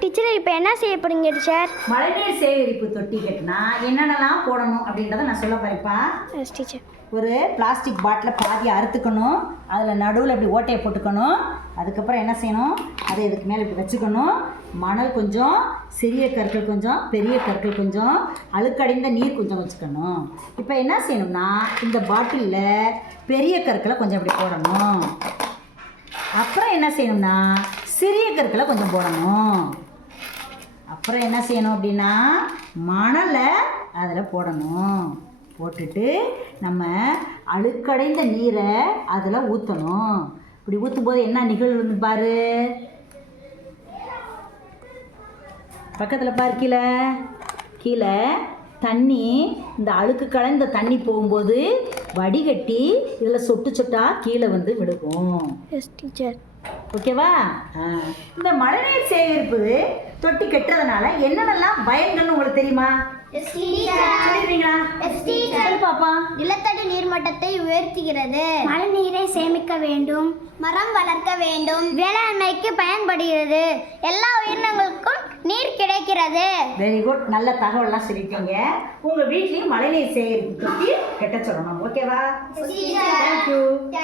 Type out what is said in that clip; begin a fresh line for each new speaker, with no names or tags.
Teacher இப்போ என்ன செய்ய போறீங்க டீச்சர்?
மழைநீர் சேகரிப்பு தொட்டி கட்டினா என்னென்னலாம் போடணும் அப்படின்றத நான் சொல்ல போறேன்ப்பா.
டீச்சர்
ஒரு பிளாஸ்டிக் பாட்டில் பாதி அறுத்துக்கணும். அதில் நடுவில் இப்படி ஓட்டையை போட்டுக்கணும். அதுக்கப்புறம் என்ன செய்யணும்? அதை இதுக்கு மேலே இப்படி வச்சுக்கணும். மணல் கொஞ்சம் சிறிய கற்கள் கொஞ்சம் பெரிய கற்கள் கொஞ்சம் அழுக்கடைந்த நீர் கொஞ்சம் வச்சுக்கணும். இப்போ என்ன செய்யணும்னா இந்த பாட்டிலில் பெரிய கற்களை கொஞ்சம் இப்படி போடணும். அப்புறம் என்ன செய்யணும்னா சிறிய கற்களை கொஞ்சம் போடணும். அப்புறம் என்ன செய்யணும் அப்படின்னா மணலை அதில் போடணும். போட்டுட்டு நம்ம அழுக்கடைந்த நீரை அதில் ஊற்றணும் இப்படி ஊற்றும் போது என்ன நிகழ்வுன்னு பாரு? பக்கத்தில் பாரு கீழே. கீழே தண்ணி இந்த அழுக்கு கலந்த தண்ணி போகும்போது வடிகட்டி இதில் சொட்டு சொட்டா கீழே வந்து விடுவோம்
எஸ் டீச்சர்
ஓகேவா. இந்த மழைநீர் சேகரிப்பு தொட்டி கட்டுறதுனால என்னென்னலாம் பயன்கள்னு உங்களுக்கு தெரியுமா? பாப்பா.
நிலத்தடி நீர்மட்டத்தை உயர்த்துகிறது. மழை நீரை சேமிக்க வேண்டும். மரம் வளர்க்க வேண்டும். வேளாண்மைக்கு பயன்படுகிறது. எல்லா உயிரினங்களுக்கும் நீர் கிடைக்கிறது.
வெரி குட் நல்ல தகவல்லாம் சொல்லிட்டீங்க உங்க வீட்லயும் மழைநீர் சேகரிப்பு தொட்டி கட்ட சொல்லணும். ஓகேவா? தேங்க்யூ